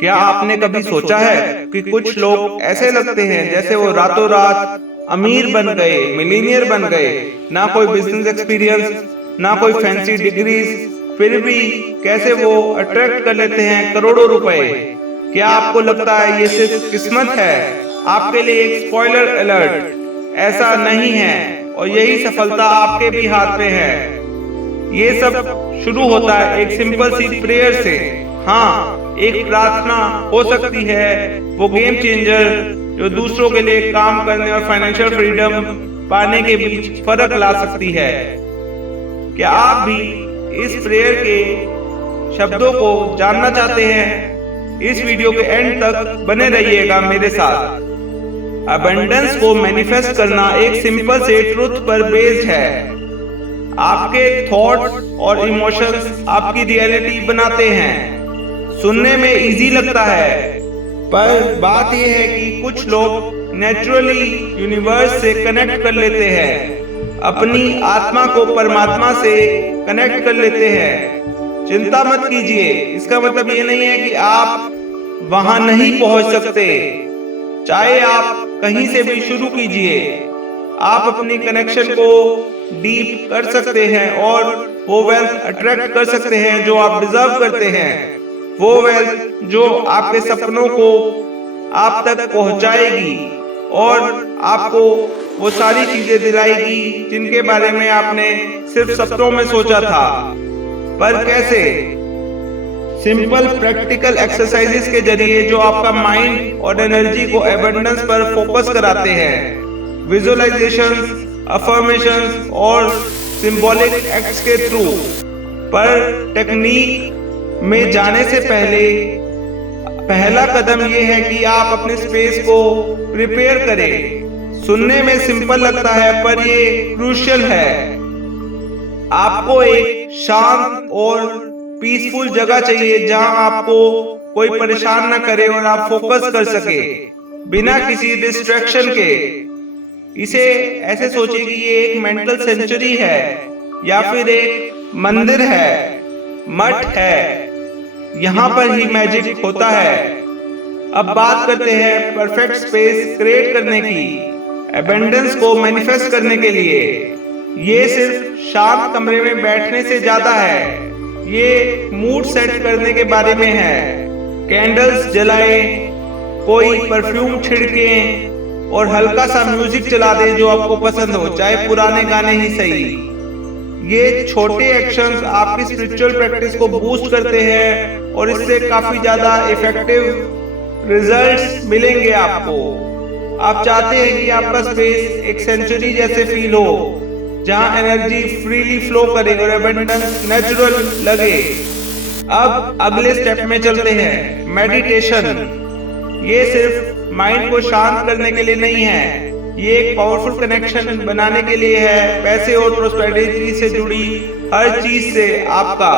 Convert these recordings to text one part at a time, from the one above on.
क्या आपने कभी सोचा है कि कुछ लोग ऐसे लगते हैं जैसे वो रातों रात अमीर बन गए, मिलीनियर बन गए, ना कोई बिजनेस एक्सपीरियंस, ना कोई फैंसी डिग्रीज, फिर भी कैसे वो अट्रैक्ट कर लेते हैं करोड़ों रुपए। क्या आपको लगता है ये सिर्फ किस्मत है? आपके लिए एक स्पॉइलर अलर्ट, ऐसा नहीं है और यही सफलता आपके भी हाथ में है। ये सब शुरू होता है एक सिंपल सी प्रेयर से। हाँ, एक प्रार्थना हो सकती है वो गेम चेंजर जो दूसरों के लिए काम करने और फाइनेंशियल फ्रीडम पाने के बीच फर्क ला सकती है। क्या आप भी इस प्रेयर के शब्दों को जानना चाहते हैं? इस वीडियो के एंड तक बने रहिएगा मेरे साथ। अबंडेंस को मैनिफेस्ट करना एक सिंपल से ट्रुथ पर बेस्ड है। आपके थॉट्स और इमोशंस आपकी रियलिटी बनाते हैं। सुनने में इजी लगता है, पर बात यह है कि कुछ लोग नेचुरली यूनिवर्स से कनेक्ट कर लेते हैं, अपनी आत्मा को परमात्मा से कनेक्ट कर लेते हैं। चिंता मत कीजिए, इसका मतलब ये नहीं है कि आप वहां नहीं पहुंच सकते। चाहे आप कहीं से भी शुरू कीजिए, आप अपनी कनेक्शन को डीप कर सकते हैं और वो वेल्थ अट्रैक्ट कर सकते हैं जो आप डिजर्व करते हैं। वो वेल्थ जो आपके सपनों को आप तक पहुंचाएगी और आपको वो सारी चीजें दिलाएगी जिनके बारे में आपने सिर्फ सपनों में सोचा था। पर कैसे? सिंपल प्रैक्टिकल एक्सरसाइजेस के जरिए जो आपका माइंड और एनर्जी को एबंडेंस पर फोकस कराते हैं। विजुअलाइजेशंस, अफर्मेशंस और सिंबॉलिक एक्ट्स के थ्रू। पर टेक्निक में जाने से पहले पहला कदम यह है कि आप अपने स्पेस को प्रिपेयर करें। सुनने में सिंपल लगता है पर ये क्रूशियल है। आपको एक शांत और पीसफुल जगह चाहिए जहां आपको कोई परेशान ना करे और आप फोकस कर सके बिना किसी डिस्ट्रैक्शन के। इसे ऐसे सोचिए कि ये एक मेंटल सेंचुरी है या फिर एक मंदिर है, मठ है। यहाँ पर ही मैजिक होता है। अब बात करते हैं परफेक्ट स्पेस क्रिएट करने की, एबंडेंस को मैनिफेस्ट करने के लिए। ये सिर्फ शांत कमरे में बैठने से ज्यादा है। ये मूड सेट करने के बारे में है। कैंडल्स जलाएं, कोई परफ्यूम छिड़कें और हल्का सा म्यूजिक चला दें जो आपको पसंद हो, चाहे पुराने गाने ही सही। ये छोटे एक्शंस आपकी स्पिरिचुअल प्रैक्टिस को बूस्ट करते हैं और इससे काफी ज्यादा इफेक्टिव रिजल्ट्स मिलेंगे आपको। आप चाहते हैं कि आपका स्पेस एक सेंचुरी जैसे फील हो, जहां एनर्जी फ्रीली फ्लो करे और एबंडेंस नेचुरल लगे। अब अगले स्टेप में चलते हैं, मेडिटेशन। ये सिर्फ माइंड को शांत करने के लिए नहीं है, ये एक पावरफुल कनेक्शन बनाने के लिए है पैसे और प्रोस्पेरिटी से जुड़ी हर चीज से आपका।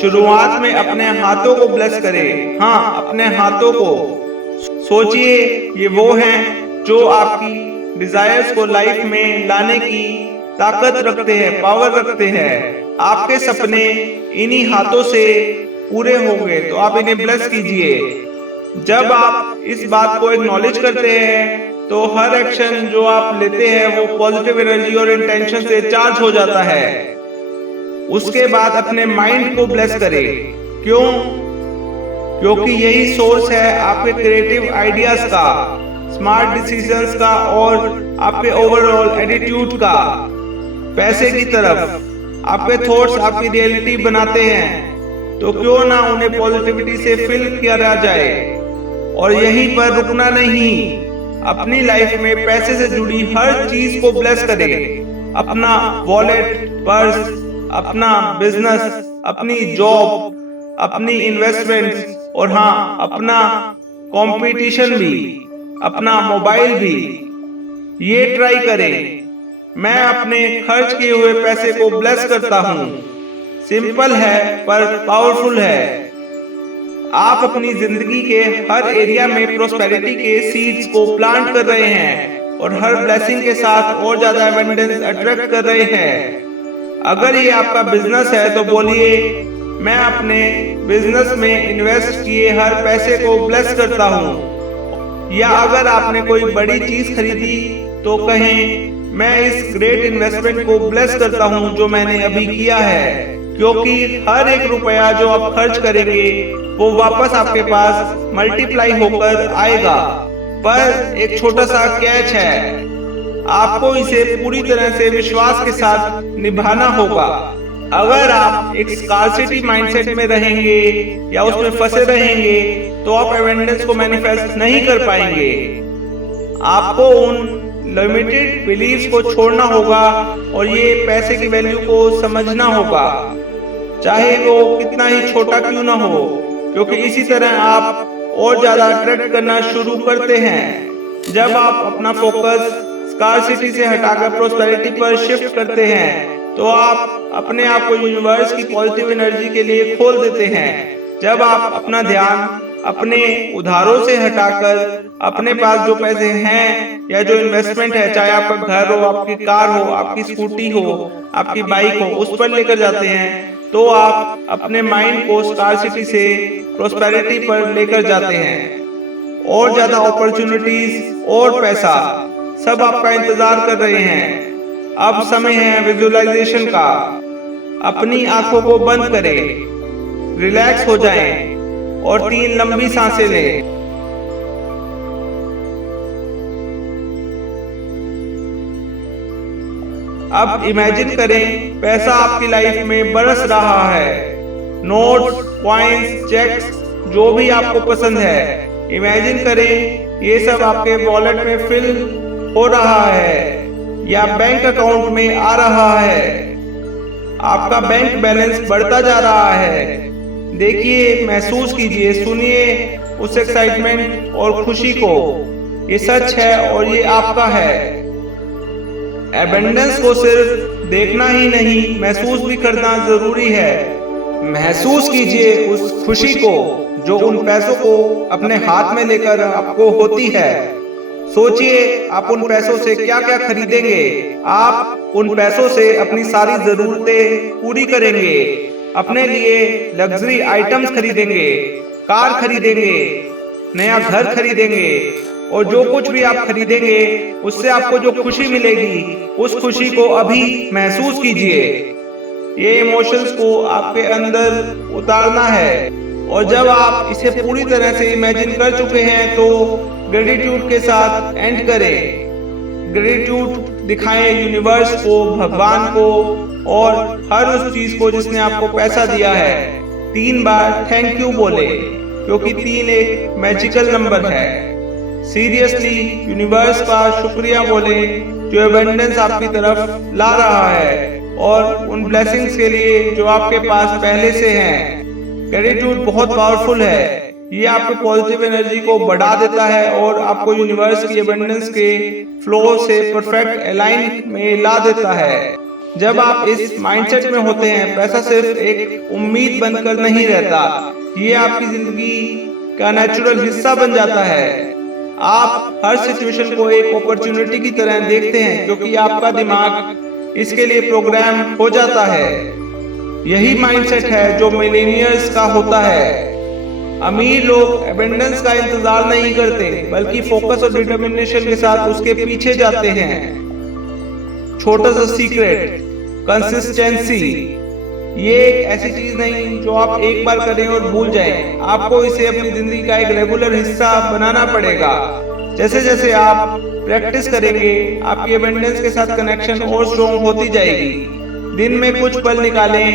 शुरुआत में अपने हाथों को ब्लेस करें। हाँ, अपने हाथों को सोचिए ये वो हैं जो आपकी डिजायर्स को लाइफ में लाने की ताकत रखते हैं, पावर रखते हैं। आपके सपने इन्हीं हाथों से पूरे होंगे, तो आप इन्हें ब्लेस कीजिए। जब आप इस बात को एक्नॉलेज करते हैं तो हर एक्शन जो आप लेते हैं वो पॉजिटिव एनर्जी और इंटेंशन से चार्ज हो जाता है। उसके बाद अपने माइंड को ब्लेस करें। क्यों? क्योंकि यही सोर्स है आपके क्रिएटिव आइडियाज का, स्मार्ट डिसीजंस का और आपके ओवरऑल एटीट्यूड का। पैसे की तरफ आपके थॉट्स आपकी रियलिटी बनाते हैं, तो क्यों ना उन्हें पॉजिटिविटी से फिल किया जाए। और यहीं पर रुकना नहीं, अपनी लाइफ में पैसे से जुड़ी हर चीज को ब्लेस करें। अपना वॉलेट, पर्स, अपना बिजनेस, अपनी जॉब, अपनी इन्वेस्टमेंट्स और हाँ, अपना कंपटीशन भी, अपना मोबाइल भी। ये ट्राई करें। मैं अपने खर्च किए हुए पैसे को ब्लेस करता हूँ। सिंपल है पर पावरफुल है। आप अपनी जिंदगी के हर एरिया में प्रोस्पेरिटी के सीड्स को प्लांट कर रहे हैं और हर ब्लेसिंग के साथ और ज्यादा एबंडेंस अट्रैक्ट कर रहे हैं। अगर ये आपका बिजनेस है तो बोलिए मैं अपने बिजनेस में इन्वेस्ट किए हर पैसे को ब्लेस करता हूँ। या अगर आपने कोई बड़ी चीज खरीदी तो कहें, मैं इस ग्रेट इन्वेस्टमेंट को ब्लेस करता हूँ जो मैंने अभी किया है, क्योंकि हर एक रुपया जो आप खर्च करेंगे वो वापस आपके पास मल्टीप्लाई होकर आएगा। पर एक छोटा सा कैच है, आपको इसे पूरी तरह से विश्वास के साथ निभाना होगा। अगर आप एक स्कार्सिटी माइंडसेट में रहेंगे या उसमें फंसे रहेंगे तो आप एबंडेंस को मैनिफेस्ट नहीं कर पाएंगे। आपको उन लिमिटेड बिलीव्स को छोड़ना होगा और ये पैसे की वैल्यू को समझना होगा, चाहे वो कितना ही छोटा क्यों ना हो, क्योंकि इसी तरह आप और ज्यादा अट्रैक्ट करना शुरू करते हैं। जब आप अपना फोकस स्कार्सिटी से हटाकर प्रोस्पेरिटी पर शिफ्ट करते हैं तो आप अपने आप को यूनिवर्स की पॉजिटिव एनर्जी के लिए खोल देते हैं। जब आप अपना ध्यान अपने उधारों से हटाकर अपने पास जो पैसे हैं या जो इन्वेस्टमेंट है, चाहे आपका घर हो, आपकी कार हो, आपकी स्कूटी हो, आपकी बाइक हो, उस पर लेकर जाते हैं तो आप अपने माइंड को स्कार्सिटी से प्रोस्पेरिटी पर लेकर जाते हैं। और ज्यादा अपॉर्चुनिटीज और पैसा सब आपका इंतजार कर रहे हैं। अब समय है विजुअलाइजेशन का। अपनी आंखों को बंद करें, रिलैक्स हो जाएं और 3 लंबी सांसें लें। अब इमेजिन करें पैसा आपकी लाइफ में बरस रहा है। नोट्स, कॉइन्स, चेक्स, जो भी आपको पसंद है, इमेजिन करें ये सब आपके वॉलेट में फिल हो रहा है या बैंक अकाउंट में आ रहा है। आपका बैंक बैलेंस बढ़ता जा रहा है। देखिए, महसूस कीजिए, सुनिए उस एक्साइटमेंट और खुशी को। ये सच है और ये आपका है। एबंडेंस को सिर्फ देखना ही नहीं, महसूस भी करना जरूरी है। महसूस कीजिए उस खुशी को जो उन पैसों को अपने हाथ में लेकर आपको होती है। सोचिए आप उन पैसों से क्या क्या खरीदेंगे। आप उन पैसों से अपनी सारी जरूरतें पूरी करेंगे, अपने लिए लग्जरी आइटम्स खरीदेंगे, कार खरीदेंगे, नया घर खरीदेंगे और जो कुछ भी आप खरीदेंगे उससे आपको जो खुशी मिलेगी उस खुशी को अभी महसूस कीजिए। ये इमोशंस को आपके अंदर उतारना है और जब आप इसे पूरी तरह से इमेजिन कर चुके हैं तो ग्रेटिट्यूड के साथ एंड करें। ग्रेटिट्यूड दिखाएं यूनिवर्स को, भगवान को और हर उस चीज को जिसने आपको पैसा दिया है। 3 बार थैंक यू बोले, क्योंकि 3 एक मैजिकल नंबर है। सीरियसली यूनिवर्स का शुक्रिया बोले जो एबंडेंस आपकी तरफ ला रहा है और उन ब्लेसिंग्स के लिए जो आपके पास पहले से हैं। ग्रेटिट्यूड बहुत पावरफुल है। ये आपको पॉजिटिव एनर्जी को बढ़ा देता है और आपको यूनिवर्स की एबंडेंस के फ्लो से परफेक्ट अलाइन में ला देता है। जब आप इस माइंडसेट में होते हैं, पैसा सिर्फ एक उम्मीद बनकर नहीं रहता, ये आपकी जिंदगी का नेचुरल हिस्सा बन जाता है। आप हर सिचुएशन को एक अपॉर्चुनिटी की तरह देखते हैं क्योंकि आपका दिमाग इसके लिए प्रोग्राम हो जाता है। यही माइंडसेट है जो मिलेनियर्स का होता है। अमीर लोग एबंडेंस का इंतजार नहीं करते बल्कि फोकस और डिटर्मिनेशन के साथ उसके पीछे जाते हैं। छोटा सा सीक्रेट, कंसिस्टेंसी। ये एक ऐसी चीज नहीं जो आप एक बार करें और भूल जाएं। आपको इसे अपनी जिंदगी का एक रेगुलर हिस्सा बनाना पड़ेगा। जैसे जैसे आप प्रैक्टिस करेंगे आपकी एबंडेंस के साथ कनेक्शन और स्ट्रॉन्ग होती जाएगी। दिन में कुछ पल निकालें,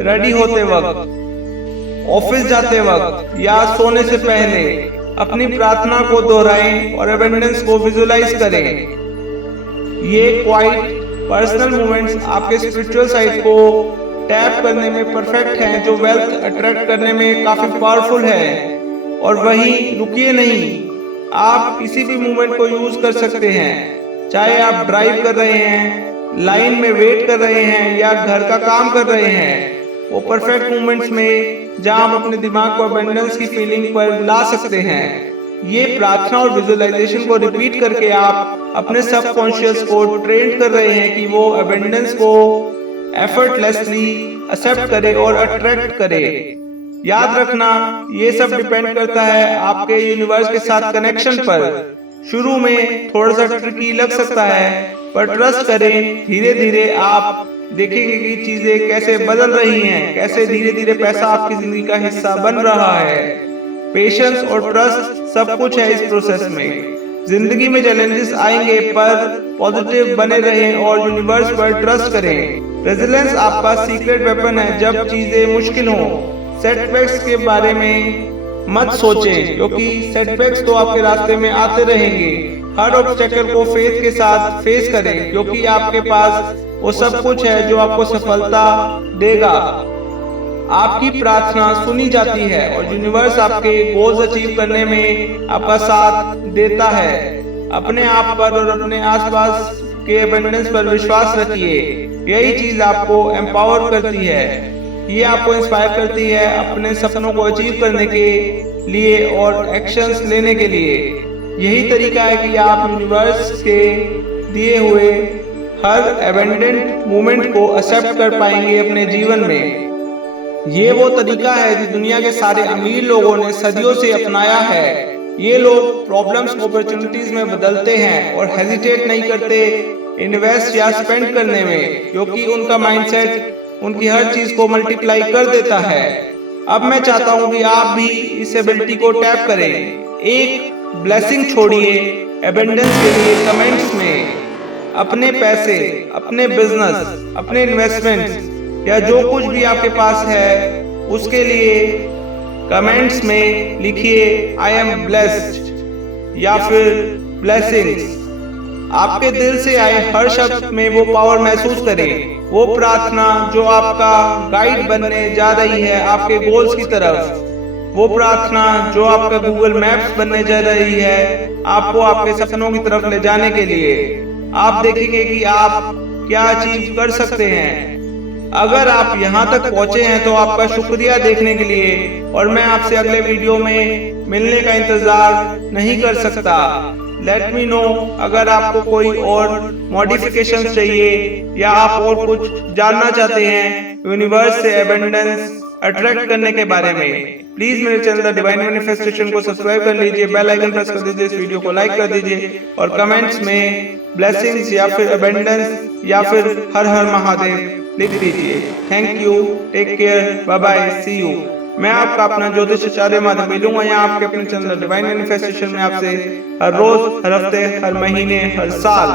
रेडी होते वक्त, ऑफिस जाते वक्त या सोने से पहले अपनी प्रार्थना को दोहराएं और एबंडेंस को विजुलाइज करें। ये क्वाइट पर्सनल मूवमेंट्स आपके स्पिरिचुअल साइड को टैप करने में परफेक्ट हैं, जो वेल्थ अट्रैक्ट करने में काफी पावरफुल है। और वहीं रुकिए नहीं, आप किसी भी मूवमेंट को यूज कर सकते हैं। चाहे आप ड्राइव कर रहे हैं, लाइन में वेट कर रहे हैं या घर का काम कर रहे हैं, वो परफेक्ट मूवमेंट्स में जहां आप अपने दिमाग को एबंडेंस की फीलिंग पर ला सकते हैं। ये प्रार्थना और विजुअलाइजेशन को रिपीट करके आप अपने सबकॉन्शियस को ट्रेन कर रहे हैं कि वो एबंडेंस को एफर्टलेसली एक्सेप्ट करे और अट्रैक्ट करे। याद रखना, ये सब डिपेंड करता है आपके यूनिवर्स के साथ कनेक्शन पर। शुरू में थोड़ा सा ट्रिकी लग सकता है, पर ट्रस्ट करें, धीरे धीरे आप देखेंगे कि चीजें कैसे बदल रही हैं, कैसे धीरे धीरे पैसा आपकी जिंदगी का हिस्सा बन रहा है। पेशेंस और ट्रस्ट सब कुछ है इस प्रोसेस में। जिंदगी में चैलेंजेस आएंगे, पर पॉजिटिव बने रहें और यूनिवर्स पर ट्रस्ट करें। रेजिलियंस आपका सीक्रेट वेपन है जब चीजें मुश्किल हों। सेटबैक्स के बारे में मत सोचें, क्योंकि सेटबैक्स तो आपके रास्ते में आते रहेंगे। हर ऑब्स्टेकल को फेथ के साथ फेस करें, क्योंकि आपके पास वो सब कुछ है जो आपको सफलता देगा। आपकी प्रार्थना सुनी जाती है और यूनिवर्स आपके गोल्स अचीव करने में आपका साथ देता है। अपने आप पर और अपने आसपास के एबंडेंस पर विश्वास रखिए। यही चीज आपको एम्पावर करती है, ये आपको इंस्पायर करती है अपने सपनों को अचीव करने के लिए और एक्शंस लेने के लिए। यही तरीका है कि आप यूनिवर्स के दिए हुए हर एबंडेंट मोमेंट को एक्सेप्ट कर पाएंगे अपने जीवन में। ये वो तरीका है जो दुनिया के सारे अमीर लोगों ने सदियों से अपनाया है। ये लोग प्रॉब्लम्स को अपॉर्चुनिटीज में बदलते हैं और हेजिटेट नहीं करते इन्वेस्ट या स्पेंड करने में, क्योंकि उनका माइंडसेट उनकी हर चीज को मल्टीप्लाई कर देता है। अब मैं चाहता हूँ कि आप भी इस एबिलिटी को टैप करें। एक ब्लेसिंग छोड़िए एबंडेंस के लिए कमेंट्स में। अपने पैसे, अपने बिजनेस, अपने इन्वेस्टमेंट या जो कुछ भी आपके पास है उसके लिए कमेंट्स में लिखिए आई एम ब्लेस्ड या फिर ब्लेसिंग्स। आपके दिल से आए हर शब्द में वो पावर महसूस करें, वो प्रार्थना जो आपका गाइड बनने जा रही है आपके गोल्स की तरफ, वो प्रार्थना जो आपका गूगल मैप्स बनने जा रही है आपको आपके सपनों की तरफ ले जाने के लिए। आप देखेंगे कि आप क्या अचीव कर सकते हैं। अगर आप यहाँ तक पहुँचे हैं तो आपका शुक्रिया देखने के लिए, और मैं आपसे अगले वीडियो में मिलने का इंतजार नहीं कर सकता। लेट मी नो अगर आपको कोई और मॉडिफिकेशन चाहिए या आप और कुछ जानना चाहते हैं यूनिवर्स से एबंडेंस अट्रैक्ट करने के बारे में। प्लीज मेरे चैनल द डिवाइन मैनिफेस्टेशन को सब्सक्राइब कर लीजिए, बेल आइकन प्रेस कर दीजिए, इस वीडियो को लाइक कर दीजिए और कमेंट्स में ब्लेसिंग्स या फिर एबंडेंस या फिर हर हर महादेव लिख दीजिए। Thank you, take care, bye bye, see you. मैं आपका अपना ज्योतिष आचार्य माधव मिलूंगा यहाँ आपके अपने चैनल डिवाइन मैनिफेस्टेशन में आपसे हर रोज, हर हफ्ते, हर महीने, हर साल।